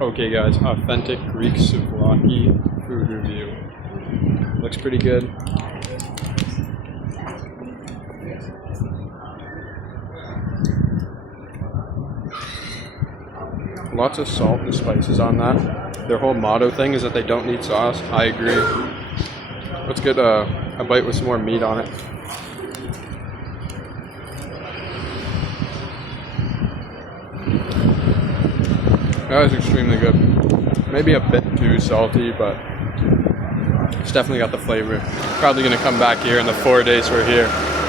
Okay guys, authentic Greek souvlaki food review. Looks pretty good. Lots of salt and spices on that. Their whole motto thing is that they don't need sauce. I agree. Let's get a bite with some more meat on it. That was extremely good. Maybe a bit too salty, but it's definitely got the flavor. Probably gonna come back here in the 4 days we're here.